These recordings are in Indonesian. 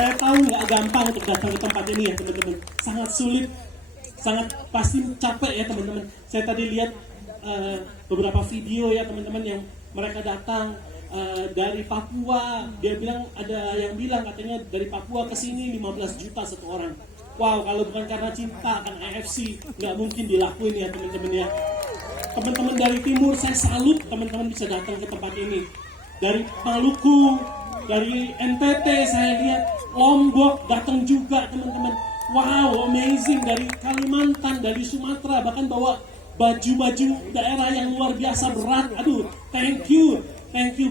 Saya tahu nggak gampang untuk datang ke tempat ini ya teman-teman, sangat sulit, sangat pasti capek ya teman-teman. Saya tadi lihat beberapa video ya teman-teman yang mereka datang dari Papua. Dia bilang, ada yang bilang katanya dari Papua ke sini 15 juta satu orang. Wow, kalau bukan karena cinta akan AFC nggak mungkin dilakuin ya teman-teman ya. Teman-teman dari timur, saya salut teman-teman bisa datang ke tempat ini. Dari Maluku, dari NTT saya lihat, Lombok datang juga teman-teman. Wow, amazing. Dari Kalimantan, dari Sumatera, bahkan bawa baju-baju daerah yang luar biasa berat. Aduh, thank you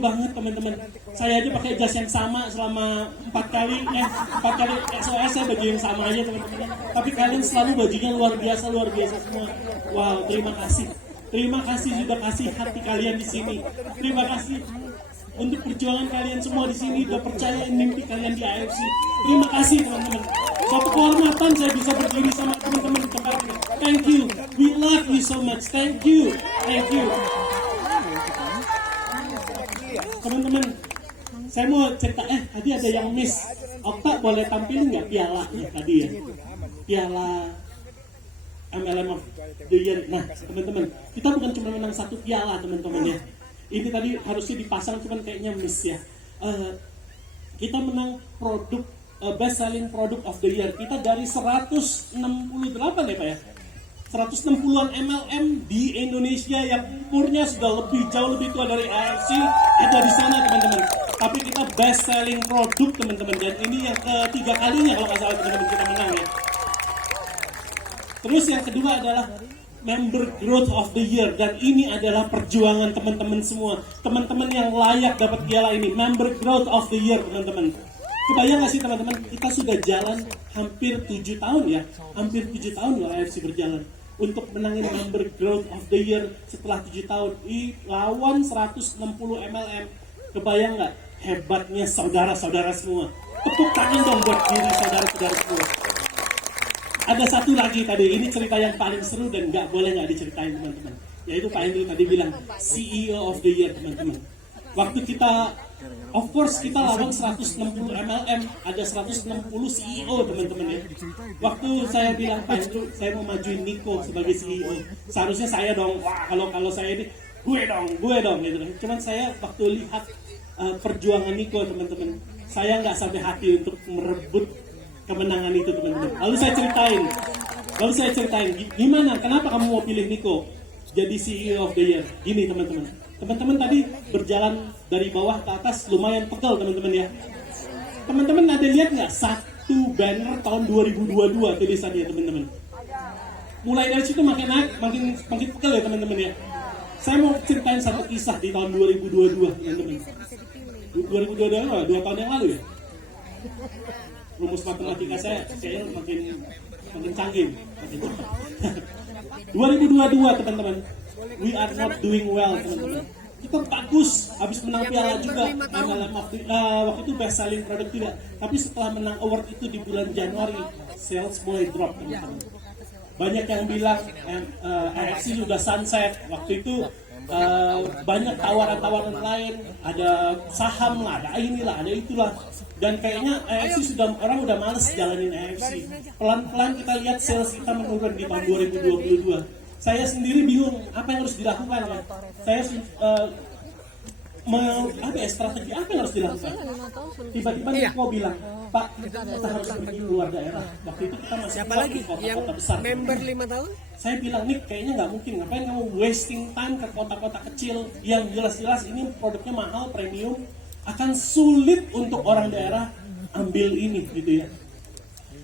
banget teman-teman. Saya aja pakai jas yang sama selama 4 kali SOS saya baju yang sama aja teman-teman. Tapi kalian selalu bajunya luar biasa semua. Wow, terima kasih sudah kasih hati kalian di sini. Terima kasih untuk perjuangan kalian semua di sini, udah percayain mimpi kalian di AFC. Terima kasih teman-teman. Satu kehormatan saya bisa berdiri sama teman-teman di tempat ini. Thank you. We love you so much. Thank you. Teman-teman, saya mau cerita, tadi ada yang miss. Okta boleh tampilin nggak pialanya tadi ya? Piala MLM of the Year. Nah, teman-teman, kita bukan cuma menang satu piala, teman-teman ya. Ini tadi harusnya dipasang, cuman kayaknya miss ya. Kita menang produk best selling product of the year. Kita dari 168 ya Pak ya. 160-an MLM di Indonesia yang umurnya sudah jauh lebih tua dari AFC ada di sana teman-teman. Tapi kita best selling produk teman-teman, dan ini yang ketiga kalinya kalau nggak salah teman-teman kita menang ya. Terus yang kedua adalah Member Growth of the Year, dan ini adalah perjuangan teman-teman semua, teman-teman yang layak dapat piala ini. Member Growth of the Year teman-teman. Kebayang nggak sih teman-teman, kita sudah jalan hampir 7 tahun ya, hampir 7 tahun loh AFC berjalan untuk menangin Member Growth of the Year setelah 7 tahun lawan 160 MLM. Kebayang nggak hebatnya saudara-saudara semua? Tepuk tangan dong buat diri saudara-saudara semua. Ada satu lagi tadi, ini cerita yang paling seru dan nggak diceritain teman-teman. Yaitu Pak Hendri tadi bilang CEO of the Year teman-teman. Waktu kita, of course kita lawan 160 MLM, ada 160 CEO teman-teman ya. Waktu saya bilang Pak Hendri, saya mau majuin Niko sebagai CEO. Seharusnya saya dong, wah kalau saya ini gue dong gitu kan. Cuman saya waktu lihat perjuangan Niko teman-teman, saya nggak sampai hati untuk merebut kemenangan itu teman-teman. Lalu saya ceritain, gimana, kenapa kamu mau pilih Niko jadi CEO of the Year? Gini teman-teman, teman-teman tadi berjalan dari bawah ke atas lumayan pegel teman-teman ya. Teman-teman ada lihat nggak satu banner tahun 2022 tulisannya teman-teman? Mulai dari situ makin pegel ya teman-teman ya. Saya mau ceritain satu kisah di tahun 2022 teman-teman. 2022 2 tahun yang lalu ya. Rumus matematika saya makin canggih, makin cepat. 2022 teman-teman, we are not doing well teman-teman. Kita bagus, habis menang piala juga, waktu itu best selling product juga. Tapi setelah menang award itu di bulan Januari, sales mulai drop teman-teman. Banyak yang bilang AFC sudah sunset. Waktu itu banyak tawaran-tawaran lain, ada saham lah, ada inilah, ada itulah. Dan kayaknya AFC orang udah males jalanin AFC. Pelan-pelan kita lihat sales kita menurun di tahun 2022. Saya sendiri bingung apa yang harus dilakukan ya. Saya strategi apa yang harus dilakukan? Tiba-tiba Niko bilang, Pak, kita harus pergi keluar daerah. Waktu itu kita masih di kota-kota besar. Member 5 tahun? Saya bilang, Nik, kayaknya nggak mungkin. Ngapain kamu wasting time ke kota-kota kecil yang jelas-jelas ini produknya mahal, premium, akan sulit untuk orang daerah ambil ini gitu ya.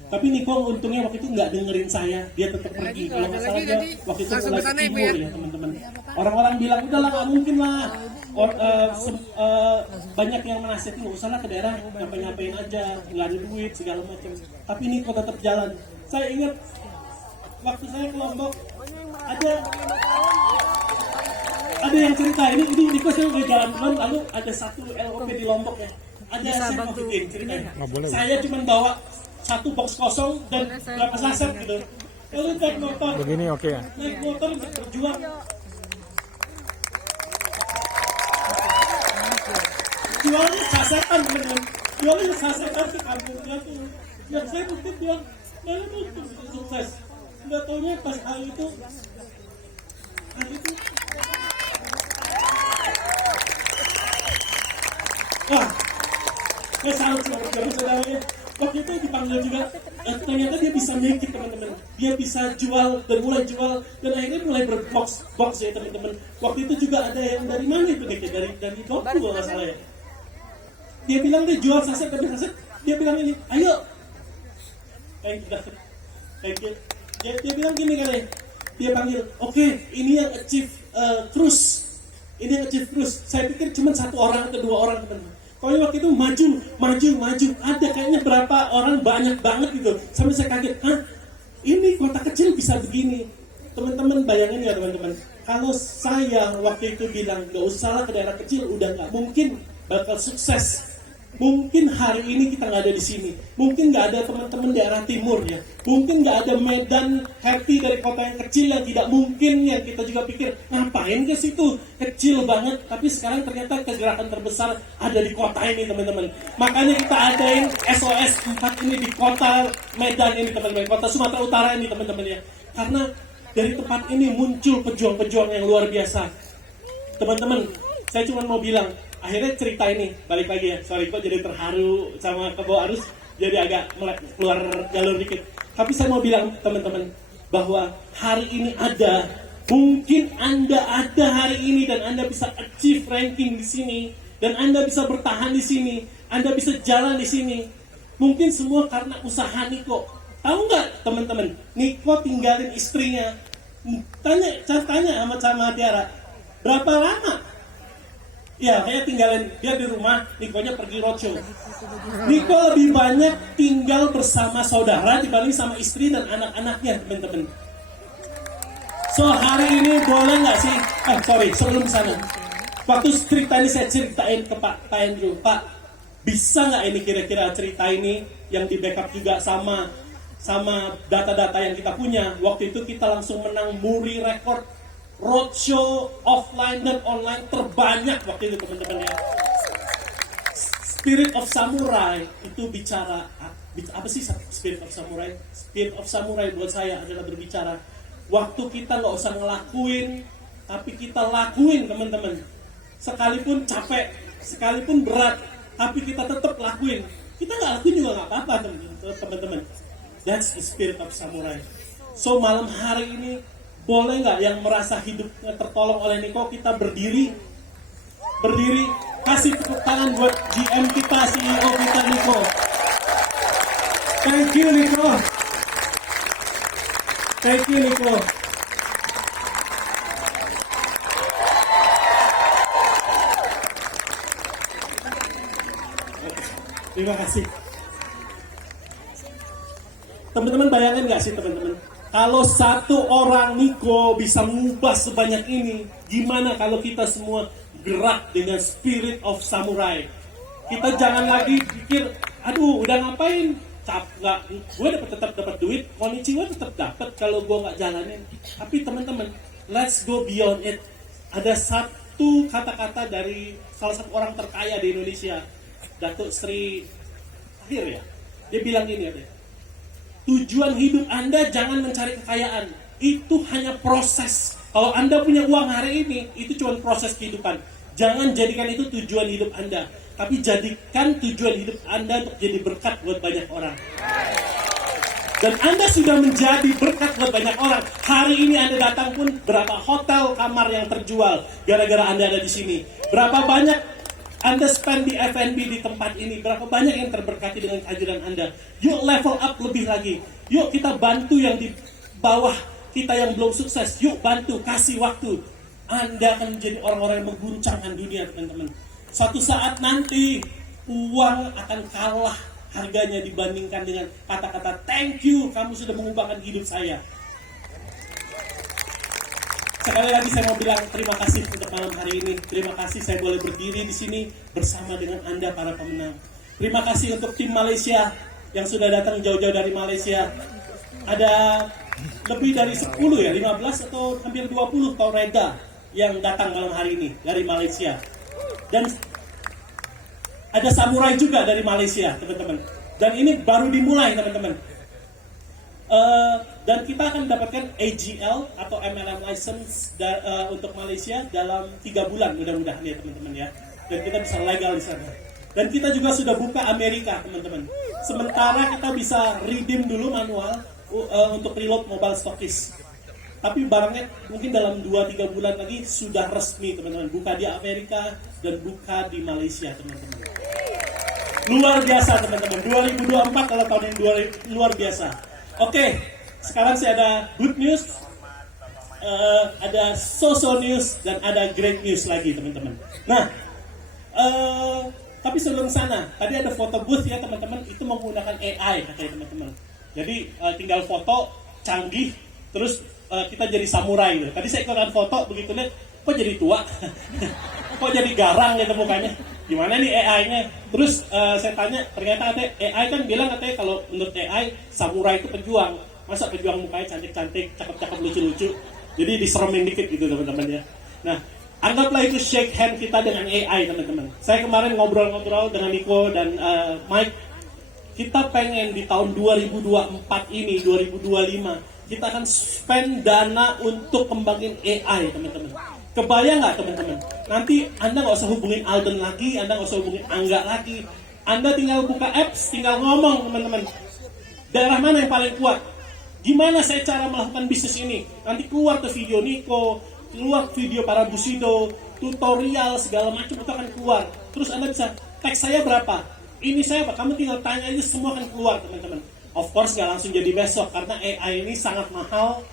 Tapi Niko untungnya waktu itu nggak dengerin saya, dia tetap pergi. Kalau nggak salah dia waktu itu mulai ke timur ya teman-teman. Orang-orang bilang udahlah nggak mungkin lah. Banyak yang menasihati nggak usah lah ke daerah, ngapain aja, nggak ada duit segala macam. Tapi Niko tetap jalan. Saya ingat waktu saya ke Lombok ada yang cerita ini Niko saya udah jalan duluan, lalu ada satu LOP di Lombok ya. Ada saya mau bikin ceritanya. Saya cuma bawa satu box kosong dan berapa saset gitu. Lalu naik motor. Begini oke ya. Naik motor untuk berjuang. Jualnya sasetan teman-teman. jualin sasetan ke kampungnya tuh. Yang saya mungkin bilang, mana mungkin bisa sukses. Nggak taunya pas hari itu, wah, saya salut sama saudara-saudaranya. Waktu itu dipanggil juga, ternyata dia bisa make it teman-teman. Dia bisa jual dan mulai jual dan akhirnya mulai berbox ya teman-teman. Waktu itu juga ada yang dari mana itu make it dari Goku kalau nggak salah ya. Dia bilang dia jual saset tapi saset. Dia bilang ini, ayo. Thank you. Dia bilang gini kali. Dia panggil, oke, ini yang achieve cruise. Ini yang achieve cruise. Saya pikir cuma satu orang atau dua orang teman-teman. Pokoknya waktu itu maju. Ada kayaknya berapa orang, banyak banget gitu. Sampai saya kaget, ini kota kecil bisa begini. Teman-teman bayangin ya teman-teman. Kalau saya waktu itu bilang, gak usah lah ke daerah kecil, udah gak mungkin bakal sukses. Mungkin hari ini kita nggak ada di sini. Mungkin nggak ada teman-teman daerah timur ya. Mungkin nggak ada Medan Happy dari kota yang kecil yang tidak mungkin yang kita juga pikir ngapain ke situ kecil banget. Tapi sekarang ternyata kegerakan terbesar ada di kota ini teman-teman. Makanya kita adain SOS 4 ini di kota Medan ini teman-teman. Kota Sumatera Utara ini teman-teman ya. Karena dari tempat ini muncul pejuang-pejuang yang luar biasa. Teman-teman, saya cuma mau bilang. Akhirnya cerita ini, balik lagi ya, sorry kok jadi terharu sama kebawa arus, jadi agak keluar jalur dikit. Tapi saya mau bilang teman-teman, bahwa hari ini ada, mungkin Anda ada hari ini dan Anda bisa achieve ranking di sini, dan Anda bisa bertahan di sini, Anda bisa jalan di sini. Mungkin semua karena usaha Niko. Tahu nggak teman-teman, Niko tinggalin istrinya, tanya sama Tiara, berapa lama? Ya, kayak tinggalin dia di rumah, Nikonya pergi roadshow. Niko lebih banyak tinggal bersama saudara dibanding sama istri dan anak-anaknya, teman-teman. So, hari ini boleh nggak sih? Sebelum sana. Waktu cerita ini saya ceritain ke Pak Andrew, Pak, bisa nggak ini kira-kira cerita ini yang di backup juga sama data-data yang kita punya. Waktu itu kita langsung menang muri record roadshow offline dan online terbanyak waktu itu teman-teman ya. Spirit of Samurai itu bicara apa sih Spirit of Samurai? Spirit of Samurai buat saya adalah berbicara waktu kita nggak usah ngelakuin, tapi kita lakuin teman-teman. Sekalipun capek, sekalipun berat, tapi kita tetap lakuin. Kita nggak lakuin juga nggak apa-apa teman-teman. That's the spirit of Samurai. So malam hari ini boleh nggak yang merasa hidupnya tertolong oleh Niko, kita berdiri, kasih tepuk tangan buat GM kita, CEO kita Niko. Thank you Niko. Terima kasih. Teman-teman bayangin nggak sih teman-teman? Kalau satu orang Niko bisa mengubah sebanyak ini, gimana kalau kita semua gerak dengan spirit of samurai? Kita jangan lagi pikir, aduh udah ngapain? Gue tetap dapat duit, konnichiwa tetap dapat kalau gue nggak jalanin. Tapi teman-teman, let's go beyond it. Ada satu kata-kata dari salah satu orang terkaya di Indonesia, Datuk Sri Tahir ya. Dia bilang gini, tujuan hidup Anda jangan mencari kekayaan. Itu hanya proses. Kalau Anda punya uang hari ini, itu cuma proses kehidupan. Jangan jadikan itu tujuan hidup Anda. Tapi jadikan tujuan hidup Anda untuk jadi berkat buat banyak orang. Dan Anda sudah menjadi berkat buat banyak orang. Hari ini Anda datang pun berapa hotel kamar yang terjual gara-gara Anda ada di sini. Berapa banyak Anda spend di F&B di tempat ini, berapa banyak yang terberkati dengan kehadiran Anda. Yuk level up lebih lagi. Yuk kita bantu yang di bawah kita yang belum sukses. Yuk bantu, kasih waktu. Anda akan menjadi orang-orang yang mengguncangkan dunia teman-teman. Suatu saat nanti uang akan kalah harganya dibandingkan dengan kata-kata thank you, kamu sudah mengubahkan hidup saya. Sekali lagi saya mau bilang terima kasih untuk malam hari ini. Terima kasih saya boleh berdiri di sini bersama dengan Anda para pemenang. Terima kasih untuk tim Malaysia yang sudah datang jauh-jauh dari Malaysia. Ada lebih dari 10 ya, 15 atau hampir 20 Taureda yang datang malam hari ini dari Malaysia. Dan Ada samurai juga dari Malaysia, teman-teman. Dan ini baru dimulai, teman-teman. Dan kita akan mendapatkan AGL atau MLM license untuk Malaysia dalam 3 bulan mudah-mudahan ya teman-teman ya. Dan kita bisa legal di sana. Dan kita juga sudah buka Amerika, teman-teman. Sementara kita bisa redeem dulu manual untuk reload mobile stockist. Tapi barangnya mungkin dalam 2-3 bulan lagi sudah resmi, teman-teman. Buka di Amerika dan buka di Malaysia, teman-teman. Luar biasa, teman-teman. 2024 adalah tahun yang luar biasa. Oke, sekarang saya ada good news, ada so-so news, dan ada great news lagi, teman-teman. Nah, tapi sebelum sana, tadi ada foto booth ya, teman-teman. Itu menggunakan AI, katanya teman-teman. Jadi tinggal foto canggih, terus kita jadi samurai gitu. Tadi saya ikutan foto, begitu lihat, kok jadi tua? Kok jadi garang gitu mukanya? Gimana nih AI-nya? Terus saya tanya, ternyata katanya, AI kan bilang katanya kalau menurut AI, samurai itu pejuang. Masa pejuang mukanya cantik-cantik, cakep-cakep, lucu-lucu. Jadi diseremin dikit gitu teman-teman ya. Nah, anggaplah itu shake hand kita dengan AI, teman-teman. Saya kemarin ngobrol-ngobrol dengan Nico dan Mike. Kita pengen di tahun 2024 ini, 2025, kita akan spend dana untuk kembangin AI, teman-teman. Kebayang nggak, teman-teman? Nanti Anda nggak usah hubungin Alden lagi, Anda nggak usah hubungin Angga lagi. Anda tinggal buka apps, tinggal ngomong, teman-teman. Daerah mana yang paling kuat? Gimana saya cara melakukan bisnis ini? Nanti keluar ke video Nico, keluar video para Bushido, tutorial, segala macam itu akan keluar. Terus Anda bisa, tag saya berapa? Ini saya apa? Kamu tinggal tanya aja, semua akan keluar, teman-teman. Of course, nggak langsung jadi besok, karena AI ini sangat mahal,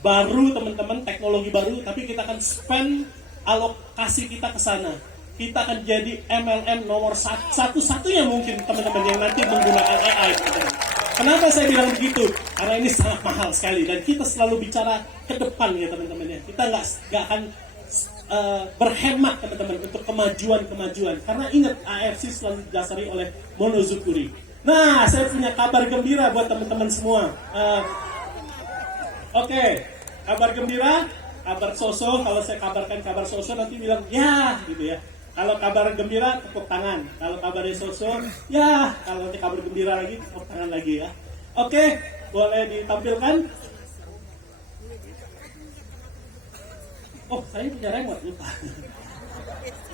baru teman-teman, teknologi baru, tapi kita akan spend alokasi kita ke sana. Kita akan jadi MLM nomor satu-satunya mungkin, teman-teman, yang nanti menggunakan AI, teman-teman. Kenapa saya bilang begitu? Karena ini sangat mahal sekali, dan kita selalu bicara ke depan ya, teman-teman ya. Kita nggak akan berhemat, teman-teman, untuk kemajuan. Karena ingat, AFC selalu didasari oleh monozukuri. Nah, saya punya kabar gembira buat teman-teman semua. Oke, kabar gembira, kabar soso. Kalau saya kabarkan kabar soso nanti bilang ya, gitu ya. Kalau kabar gembira tepuk tangan. Kalau kabarnya soso, ya. Kalau nanti kabar gembira lagi tepuk tangan lagi ya. Oke, boleh ditampilkan. Oh, saya punya remote, lupa.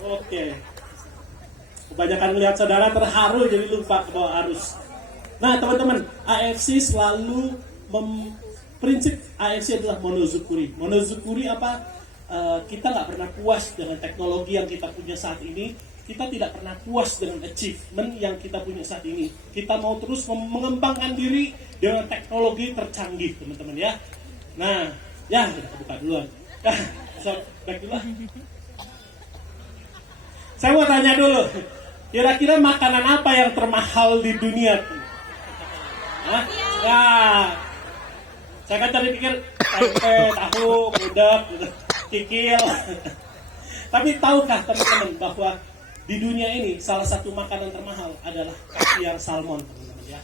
Oke. Kebanyakan melihat saudara terharu jadi lupa ke bawah arus. Nah, teman-teman, AFC selalu prinsip AFC adalah monozukuri. Monozukuri apa? Kita nggak pernah puas dengan teknologi yang kita punya saat ini. Kita tidak pernah puas dengan achievement yang kita punya saat ini. Kita mau terus mengembangkan diri dengan teknologi tercanggih, teman-teman ya. Nah, ya kita buka duluan. Baik dulu. Saya mau tanya dulu, kira-kira makanan apa yang termahal di dunia? Hah? Nah, saya kan tadi pikir tempe, tahu, gudeg, kikil. Tapi tahukah teman-teman bahwa di dunia ini salah satu makanan termahal adalah kaviar salmon, teman-teman ya.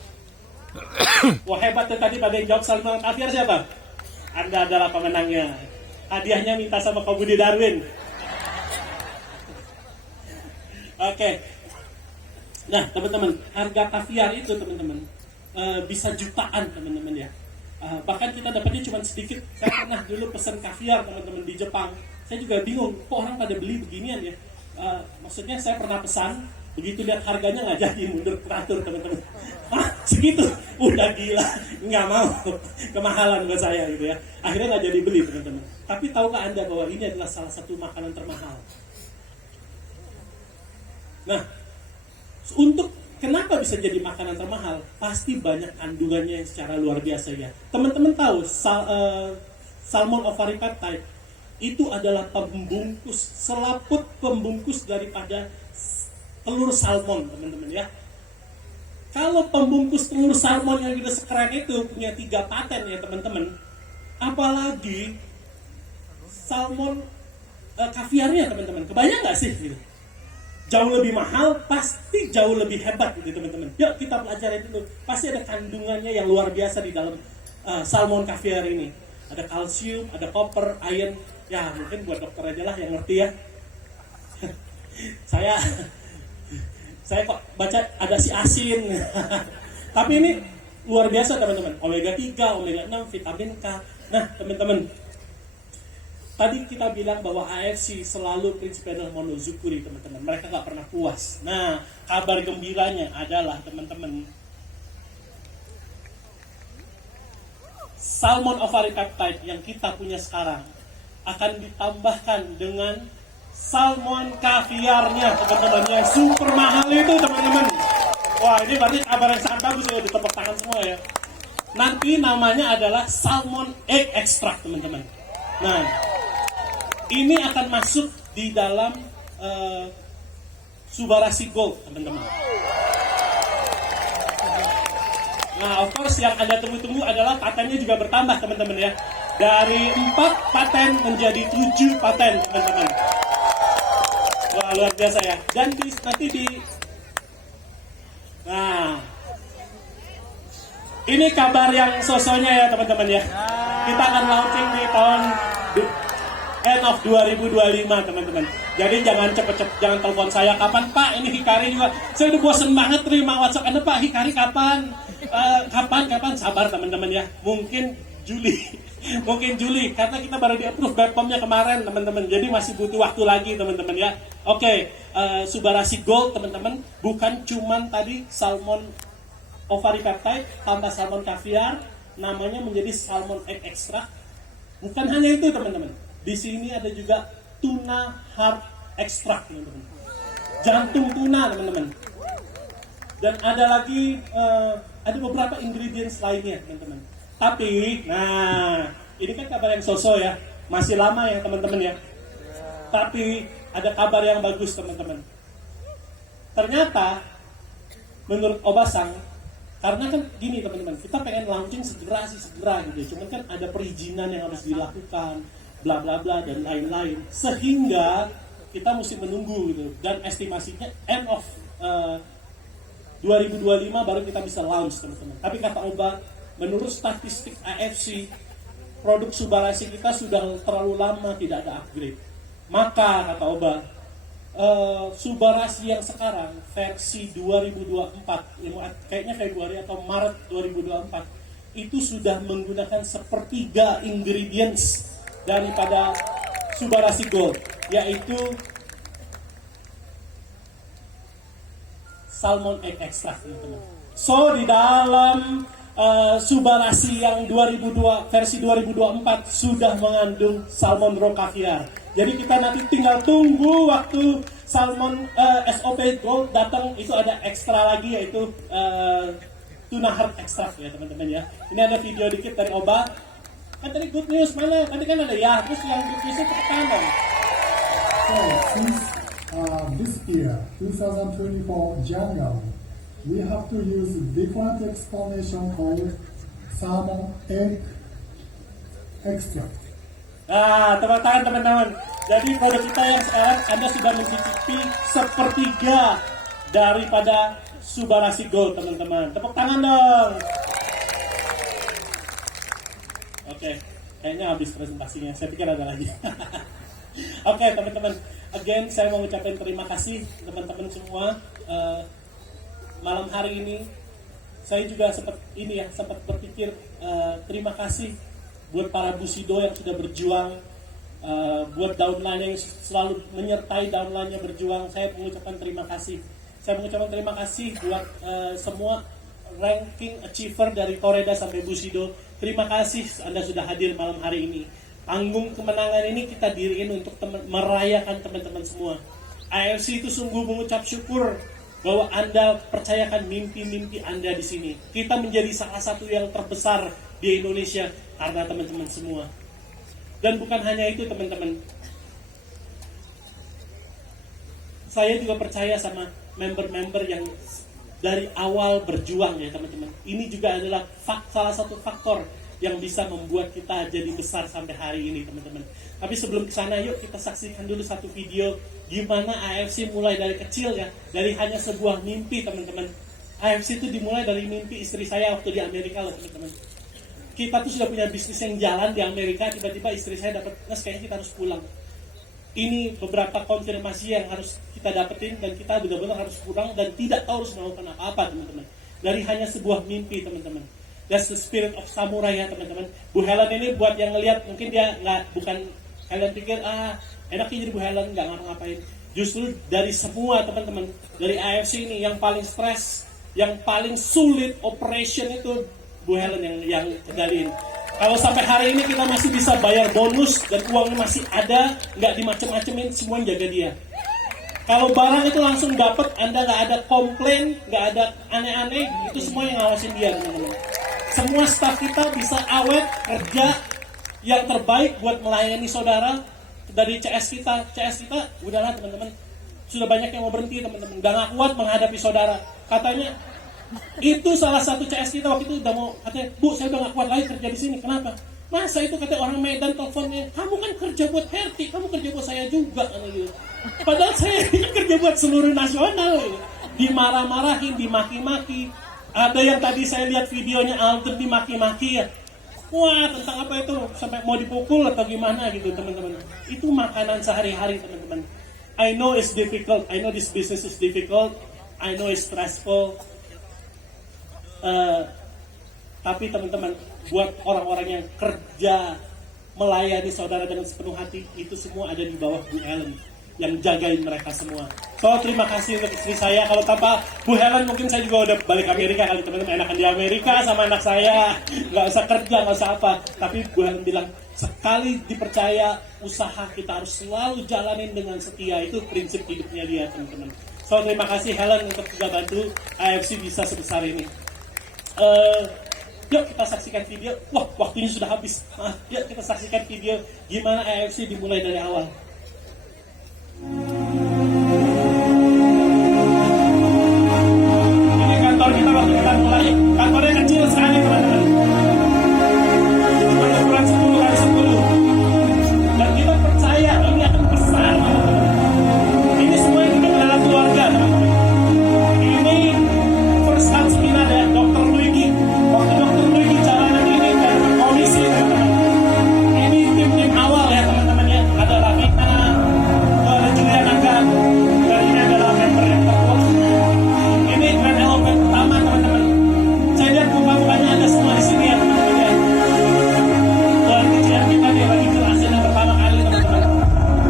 Wah, hebat tuh, tadi pada yang jawab salmon kaviar siapa? Anda adalah pemenangnya. Hadiahnya minta sama Kak Budi Darwin. Oke. Nah, teman-teman, harga kaviar itu, teman-teman, bisa jutaan, teman-teman ya. Bahkan kita dapatnya cuma sedikit. Saya pernah dulu pesan kaviar, teman-teman, di Jepang. Saya juga bingung, kok orang pada beli beginian ya. Maksudnya saya pernah pesan, begitu lihat harganya nggak jadi, mundur teratur, teman-teman. Hah, segitu? Udah gila, nggak mau. Kemahalan buat saya gitu ya. Akhirnya nggak jadi beli, teman-teman. Tapi tahukah Anda bahwa ini adalah salah satu makanan termahal? Nah, untuk kenapa bisa jadi makanan termahal? Pasti banyak kandungannya yang secara luar biasa ya. Teman-teman tahu salmon ovaripeptide itu adalah pembungkus, selaput pembungkus daripada telur salmon, teman-teman ya. Kalau pembungkus telur salmon yang kita sekeren itu punya 3 paten ya, teman-teman. Apalagi salmon kaviarnya, teman-teman. Kebayang nggak sih? Gitu? Jauh lebih mahal, pasti jauh lebih hebat gitu, teman-teman. Yuk kita pelajari dulu. Pasti ada kandungannya yang luar biasa di dalam salmon kaviar ini. Ada kalsium, ada koper, iron. Ya mungkin buat dokter aja lah yang ngerti ya. Saya Saya kok baca ada si asin. Tapi ini luar biasa teman-teman. Omega 3, omega 6, vitamin K. Nah teman-teman, tadi kita bilang bahwa AFC selalu prinsip adalah monozukuri teman-teman. Mereka nggak pernah puas. Nah, kabar gembiranya adalah teman-teman, salmon ovary peptide yang kita punya sekarang akan ditambahkan dengan salmon kaviarnya teman-teman, yang super mahal itu teman-teman. Wah, ini berarti kabar yang sangat bagus ya, ditepuk tangan semua ya. Nanti namanya adalah salmon egg extract teman-teman. Nah, ini akan masuk di dalam Subarasi Gold teman-teman. Nah, of course yang Anda tunggu-tunggu adalah patennya juga bertambah teman-teman ya. Dari 4 paten menjadi 7 paten teman-teman. Wah, luar biasa ya. Dan nanti di... Nah, ini kabar yang sosonya ya teman-teman ya. Kita akan launching di tahun end of 2025 teman-teman. Jadi jangan cepet-cepet, jangan telepon saya kapan Pak, ini Hikari juga. Saya udah bosen banget terima WhatsApp Anda Pak, Hikari kapan? Kapan? Sabar teman-teman ya. Mungkin Juli. Mungkin Juli, karena kita baru di-approve BPOM-nya kemarin teman-teman. Jadi masih butuh waktu lagi teman-teman ya. Oke, Subarasi Gold teman-teman, bukan cuman tadi salmon ovary peptide tambah salmon caviar, namanya menjadi salmon egg extract. Bukan hanya itu teman-teman. Di sini ada juga tuna heart extract teman-teman. Jantung tuna teman-teman. Dan ada lagi ada beberapa ingredients lainnya teman-teman. Tapi, nah, ini kan kabar yang so-so ya, masih lama ya teman-teman ya. Tapi ada kabar yang bagus teman-teman. Ternyata, menurut Obasang, karena kan gini teman-teman, kita pengen launching segera gitu. Cuman kan ada perizinan yang harus dilakukan, bla bla bla dan lain-lain. Sehingga kita mesti menunggu gitu. Dan estimasinya end of 2025 baru kita bisa launch teman-teman. Tapi kata Oba, menurut statistik AFC, produk Subarasi kita sudah terlalu lama tidak ada upgrade. Maka kata Oba, Subarasi yang sekarang versi 2024, kayaknya Februari atau Maret 2024, itu sudah menggunakan sepertiga ingredients daripada Subarasi Gold, yaitu salmon egg extract teman-teman. So di dalam Subarasi yang versi 2024 sudah mengandung salmon raw caviar. Jadi kita nanti tinggal tunggu waktu salmon SOP Gold datang, itu ada ekstra lagi yaitu tuna heart extract ya teman-teman ya. Ini ada video dikit dari Oba. Kan tadi good news mana? Tadi kan ada ya, terus yang good news itu kanan. So since this year, 2024 January, we have to use different explanation called salmon egg extract. Nah, teman-teman teman-teman. Jadi produk kita yang sekarang Anda sudah mencicipi sepertiga daripada Subarasi Gold teman-teman. Tepuk tangan dong. Oke, kayaknya habis presentasinya. Saya pikir ada lagi. Oke, teman-teman. Again, saya mau ucapin terima kasih teman-teman semua. Malam hari ini saya juga sempat berpikir terima kasih buat para Busido yang sudah berjuang, buat downline yang selalu menyertai downline-nya berjuang. Saya mengucapkan terima kasih. Saya mengucapkan terima kasih buat semua ranking achiever dari Toreda sampai Busido. Terima kasih Anda sudah hadir malam hari ini. Panggung kemenangan ini kita diriin untuk merayakan teman-teman semua. AFC itu sungguh mengucap syukur bahwa Anda percayakan mimpi-mimpi Anda di sini. Kita menjadi salah satu yang terbesar di Indonesia karena teman-teman semua. Dan bukan hanya itu teman-teman. Saya juga percaya sama member-member yang dari awal berjuang ya teman-teman. Ini juga adalah salah satu faktor yang bisa membuat kita jadi besar sampai hari ini teman-teman. Tapi sebelum kesana yuk kita saksikan dulu satu video gimana AFC mulai dari kecil ya, dari hanya sebuah mimpi teman-teman. AFC itu dimulai dari mimpi istri saya waktu di Amerika loh teman-teman. Kita tuh sudah punya bisnis yang jalan di Amerika, tiba-tiba istri saya dapat, kayaknya kita harus pulang. Ini beberapa konfirmasi yang harus kita kita dapetin, dan kita benar-benar harus pulang dan tidak tahu harus melakukan apa-apa, teman-teman. Dari hanya sebuah mimpi, teman-teman. That's the spirit of samurai ya, teman-teman. Bu Helen ini buat yang ngelihat, mungkin dia bukan kalian pikir enaknya jadi Bu Helen nggak ngapa-ngapain. Justru dari semua teman-teman dari AFC ini yang paling stres, yang paling sulit operation itu Bu Helen yang kendaliin. Kalau sampai hari ini kita masih bisa bayar bonus dan uangnya masih ada, nggak dimacem-macemin, semua yang jaga dia. Kalau barang itu langsung dapat, Anda nggak ada komplain, nggak ada aneh-aneh, itu semua yang ngawasin dia, teman-teman. Semua staf kita bisa awet, kerja yang terbaik buat melayani saudara. Dari CS kita udahlah teman-teman, sudah banyak yang mau berhenti, teman-teman, udah nggak kuat menghadapi saudara. Katanya, itu salah satu CS kita waktu itu udah mau, katanya, Bu, saya udah gak kuat lagi kerja di sini. Kenapa? Masa itu kata orang Medan teleponnya, kamu kan kerja buat Herti, kamu kerja buat saya juga, gitu. Padahal saya kerja buat seluruh nasional, gitu. Dimarah-marahin, dimaki-maki. Ada yang tadi saya lihat videonya Alter dimaki-maki ya. Wah, tentang apa itu? Sampai mau dipukul atau gimana gitu, teman-teman. Itu makanan sehari-hari, teman-teman. I know it's difficult, I know this business is difficult, I know it's stressful. Tapi teman-teman, buat orang-orang yang kerja melayani saudara dengan sepenuh hati, itu semua ada di bawah Bu Helen yang jagain mereka semua. So terima kasih untuk istri saya. Kalau tanpa Bu Helen mungkin saya juga udah balik Amerika kali, teman-teman. Enakan di Amerika sama anak saya, nggak usah kerja, nggak usah apa. Tapi Bu Helen bilang, sekali dipercaya usaha kita harus selalu jalanin dengan setia. Itu prinsip hidupnya dia, teman-teman. So terima kasih Helen untuk juga bantu AFC bisa sebesar ini. Yuk kita saksikan video. Wah, waktunya sudah habis. Yuk kita saksikan video gimana AFC dimulai dari awal. Ini kantor kita waktu kita mulai. Kantornya kecil sekali, teman-teman. Cuma ukuran 10x10. Dan kita percaya ini akan besar, teman-teman. Ini semua yang kita adalah keluarga, teman-teman. Ini first house kita ada Dr. Luigi. Waktu Dr. Luigi jalanan ini dan komisi, teman-teman. Ini tim-tim awal ya, teman-teman ya. Ada Rafika, ada Julian Angga, dan ini adalah member yang tertua. Ini Grand Elephant pertama, teman-teman. Saya lihat muka-mukanya ada semua di sini ya, teman-teman ya. Dan kecilan kita nih lagi jelasin yang pertama kali, teman-teman.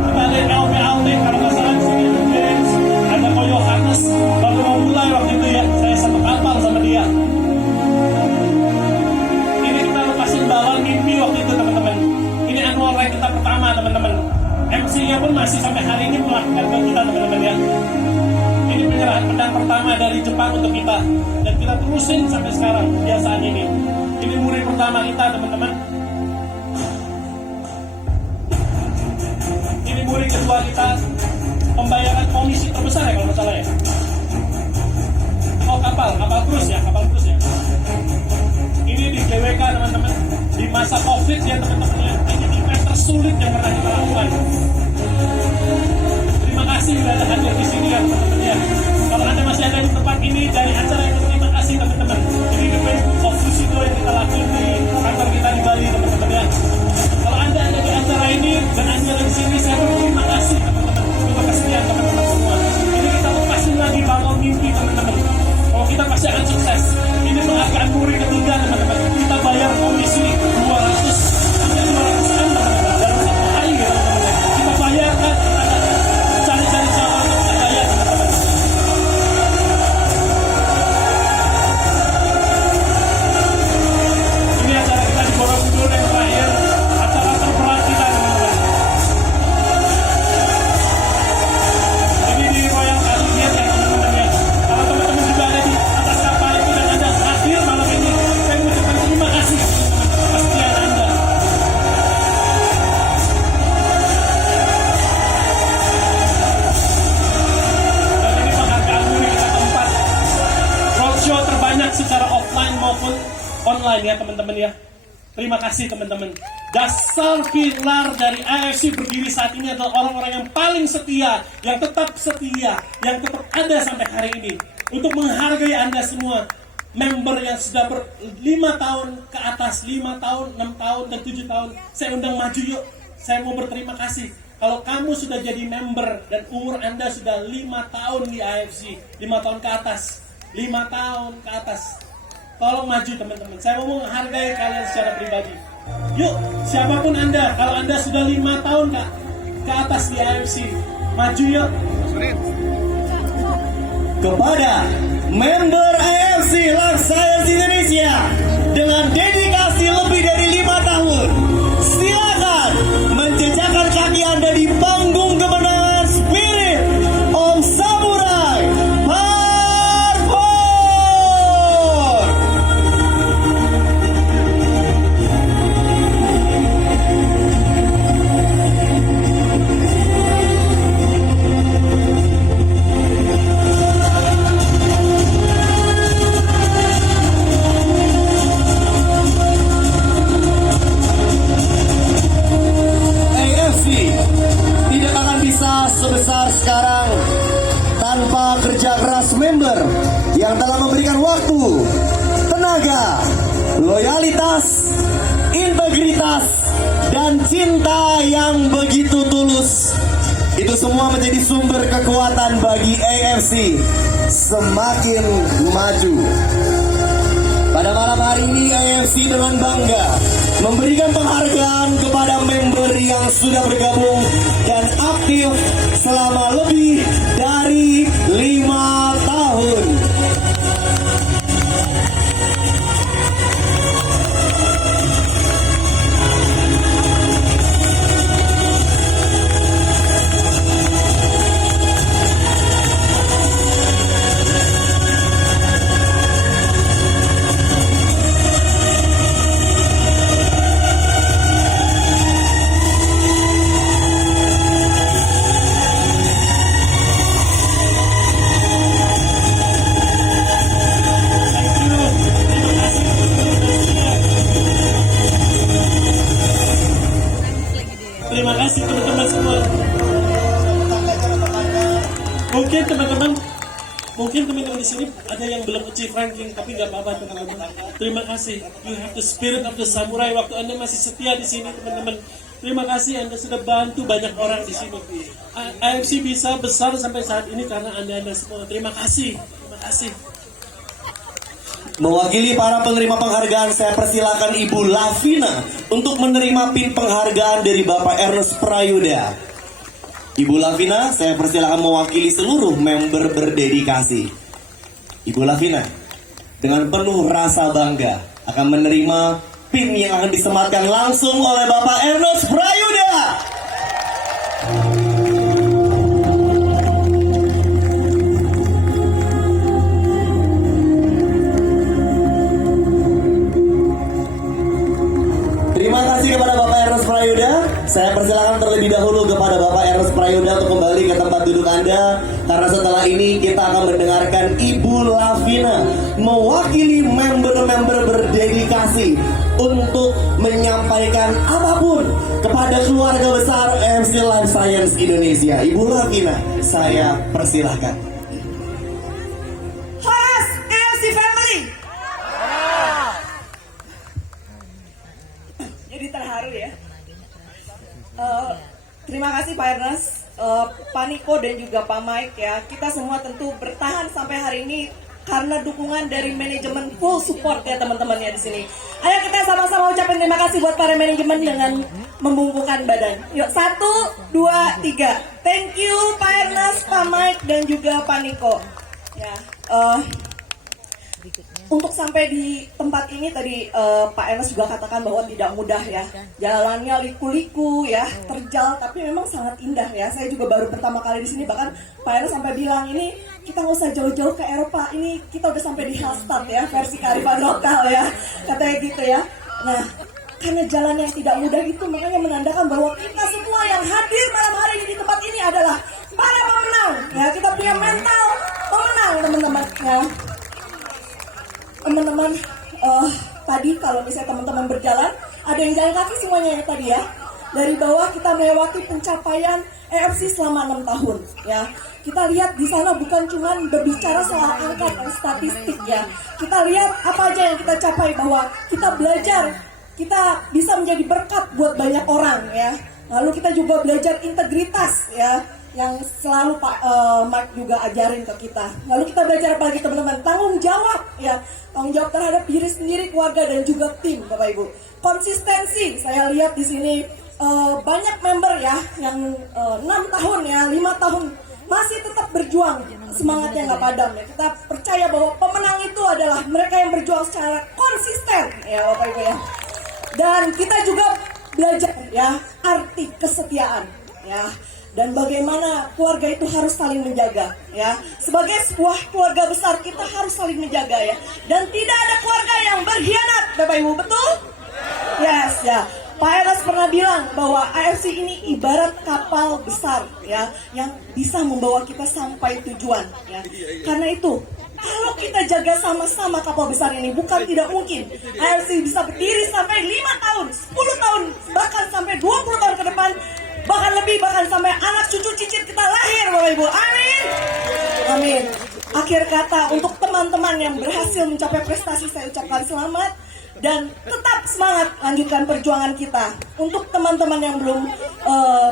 Kita lihat LP kalau nggak salah di sini ada James, ada Koyo Hannes. Baru mau mulai waktu itu ya, saya satu kapal sama dia. Ini kita lepasin balon mimpi waktu itu, teman-teman. Ini annual rank kita pertama, teman-teman. MC-nya pun masih sampai hari ini melakukan ke kita, teman-teman ya. Ini penyerahan pedang pertama dari Jepang untuk kita, dan kita terusin sampai sekarang kebiasaan ini. Ini murid pertama kita, teman-teman. Ini murid kedua kita. Pembayaran komisi terbesar ya kalau nggak salah ya. Oh, kapal cruise ya. Ini di GWK, teman-teman. Di masa COVID ya, teman-teman ya. Ini event tersulit yang pernah kita lakukan. Terima kasih sudah ada hadir di sini ya, teman-teman ya. Kalau Anda masih ada di tempat ini dari acara ini, terima kasih, teman-teman. Ini the best of Lusito yang kita lakukan di kantor kita di Bali, teman-teman ya. Kalau Anda ada di acara ini dan Anda ada di sini, saya berterima kasih, teman-teman, untuk kesediaan teman-teman semua. Ini kita lepasin lagi bangun mimpi, teman-teman. Oh, kita pasti akan sukses. Ini penghargaan murid ketiga, teman-teman. Kita bayar komisi 200 sampai 500 M, teman-teman. Dalam satu hari ya, teman-teman. Kita bayarkan, cari-cari cara untuk kita bayar, teman-teman. Ini acara kita di Borobudur yang terakhir. Acara terberat kita, teman-teman. Ini di Royal Caribbean ya, teman-teman ya. Kalau teman-teman juga ada di atas kapal itu dan Anda hadir malam ini, saya mengucapkan terima kasih atas kesetiaan Anda. Dan ini penghargaan murid kita keempat. Roadshow terbanyak secara offline maupun online ya, teman-teman ya. Terima kasih, teman-teman. Dasar pilar dari AFC berdiri saat ini adalah orang-orang yang paling setia, yang tetap ada sampai hari ini. Untuk menghargai Anda semua, member yang sudah 5 tahun ke atas, 5 tahun, 6 tahun, dan 7 tahun. Saya undang maju yuk. Saya mau berterima kasih. Kalau kamu sudah jadi member dan umur Anda sudah 5 tahun di AFC, 5 tahun ke atas, 5 tahun ke atas, tolong maju teman-teman. Saya mau menghargai kalian secara pribadi. Yuk, siapapun Anda, kalau Anda sudah 5 tahun ke atas di AFC, maju yuk. Kepada member AFC Life Science Indonesia dengan dedikasi lebih dari 5 tahun, silakan menjejakkan kaki Anda di panggung kemenangan Spirit Om Samurai Parkour. Tidak akan bisa sebesar sekarang tanpa kerja keras member yang telah memberikan waktu, tenaga, loyalitas, integritas, dan cinta yang begitu tulus. Itu semua menjadi sumber kekuatan bagi AFC semakin maju. Pada malam hari ini AFC dengan bangga memberikan penghargaan kepada member yang sudah bergabung dan aktif selama lebih dari 5 tahun. Terima kasih teman-teman semua. Mungkin teman-teman di sini ada yang belum achieve ranking, tapi nggak apa-apa teman-teman. Terima kasih. You have the spirit of the samurai. Waktu Anda masih setia di sini teman-teman. Terima kasih Anda sudah bantu banyak orang di sini. AFC bisa besar sampai saat ini karena Anda semua. Terima kasih. Terima kasih. Mewakili para penerima penghargaan, saya persilakan Ibu Lavina untuk menerima pin penghargaan dari Bapak Ernest Prayuda. Ibu Lavina, saya persilakan mewakili seluruh member berdedikasi. Ibu Lavina, dengan penuh rasa bangga akan menerima pin yang akan disematkan langsung oleh Bapak Ernest Prayuda. Terima kasih kepada Bapak Ernest Prayuda. Saya persilakan terlebih dahulu kepada Bapak Ernest Prayuda untuk kembali ke tempat duduk Anda, karena setelah ini kita akan mendengarkan Ibu Lavina mewakili member-member berdedikasi untuk menyampaikan apapun kepada keluarga besar AFC Life Science Indonesia. Ibu Lavina, saya persilahkan. Horas AFC Family. Jadi terharu ya. Terima kasih Pak Ernest, Pak Niko dan juga Pak Mike ya. Kita semua tentu bertahan sampai hari ini karena dukungan dari manajemen, full support ya teman-teman ya di sini. Ayo kita sama-sama ucapin terima kasih buat para manajemen dengan membungkukkan badan. Yuk 1, 2, 3. Thank you Pak Ernest, Pak Mike dan juga Pak Niko. Ya. Untuk sampai di tempat ini tadi Pak Ernest juga katakan bahwa tidak mudah ya. Jalannya liku-liku ya, terjal tapi memang sangat indah ya. Saya juga baru pertama kali di sini, bahkan Pak Ernest sampai bilang ini kita nggak usah jauh-jauh ke Eropa, ini kita udah sampai di Hallstatt ya, versi kearifan lokal ya, katanya gitu ya. Nah, karena jalan yang tidak mudah itu makanya menandakan bahwa kita semua yang hadir malam hari ini di tempat ini adalah para pemenang ya. Kita punya mental pemenang teman-teman ya. Teman-teman, tadi kalau misalnya teman-teman berjalan, ada yang jalan kaki semuanya ya tadi ya. Dari bawah kita melewati pencapaian AFC selama 6 tahun ya. Kita lihat di sana bukan cuma berbicara soal angka dan statistik ya. Kita lihat apa aja yang kita capai, bahwa kita belajar, kita bisa menjadi berkat buat banyak orang ya. Lalu kita juga belajar integritas ya, yang selalu Pak Mark juga ajarin ke kita. Lalu kita belajar apa lagi teman-teman? Tanggung jawab ya, tanggung jawab terhadap diri sendiri, keluarga dan juga tim, Bapak Ibu. Konsistensi, saya lihat di sini banyak member ya yang 6 tahun ya, 5 tahun masih tetap berjuang, semangatnya nggak padam ya. Kita percaya bahwa pemenang itu adalah mereka yang berjuang secara konsisten ya Bapak Ibu ya. Dan kita juga belajar ya arti kesetiaan ya, dan bagaimana keluarga itu harus saling menjaga ya. Sebagai sebuah keluarga besar kita harus saling menjaga ya, dan tidak ada keluarga yang berkhianat Bapak Ibu, betul? Yes ya. Pak Eras pernah bilang bahwa AFC ini ibarat kapal besar ya, yang bisa membawa kita sampai tujuan ya. Karena itu kalau kita jaga sama-sama kapal besar ini, bukan tidak mungkin AFC bisa berdiri sampai 5 tahun, 10 tahun, bahkan sampai 20 tahun ke depan, bahkan lebih, bahkan sampai anak cucu cicit kita lahir Bapak Ibu. Amin. Amin. Akhir kata, untuk teman-teman yang berhasil mencapai prestasi, saya ucapkan selamat. Dan tetap semangat lanjutkan perjuangan kita. Untuk teman-teman yang belum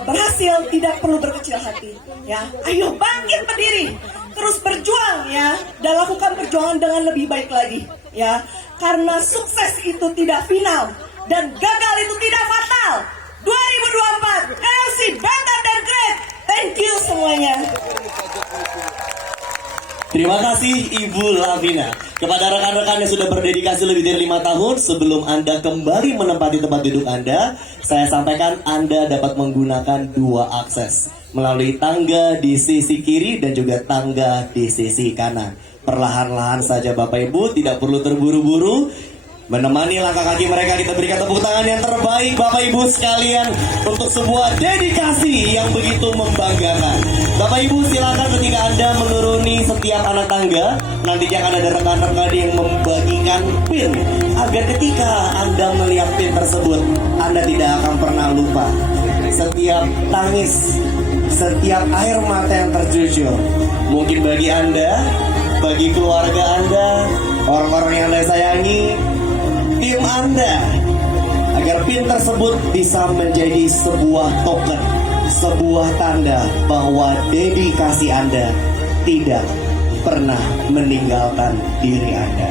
berhasil, tidak perlu berkecil hati ya. Ayo bangkit berdiri, terus berjuang ya, dan lakukan perjuangan dengan lebih baik lagi ya. Karena sukses itu tidak final dan gagal itu tidak fatal. 2024 AFC better than great. Thank you semuanya. Terima kasih Ibu Lavina. Kepada rekan-rekan yang sudah berdedikasi lebih dari 5 tahun, sebelum Anda kembali menempati tempat duduk Anda, saya sampaikan Anda dapat menggunakan 2 akses melalui tangga di sisi kiri dan juga tangga di sisi kanan. Perlahan-lahan saja Bapak Ibu, tidak perlu terburu-buru. Menemani langkah kaki mereka, kita berikan tepuk tangan yang terbaik Bapak Ibu sekalian untuk sebuah dedikasi yang begitu membanggakan. Bapak Ibu silakan ketika Anda menuruni setiap anak tangga, nantinya akan ada rekan-rekan yang membagikan pin, agar ketika Anda melihat pin tersebut, Anda tidak akan pernah lupa setiap tangis, setiap air mata yang terjujur. Mungkin bagi Anda, bagi keluarga Anda, orang-orang yang Anda sayangi, tim Anda, agar pin tersebut bisa menjadi sebuah token, sebuah tanda bahwa dedikasi Anda tidak pernah meninggalkan diri Anda.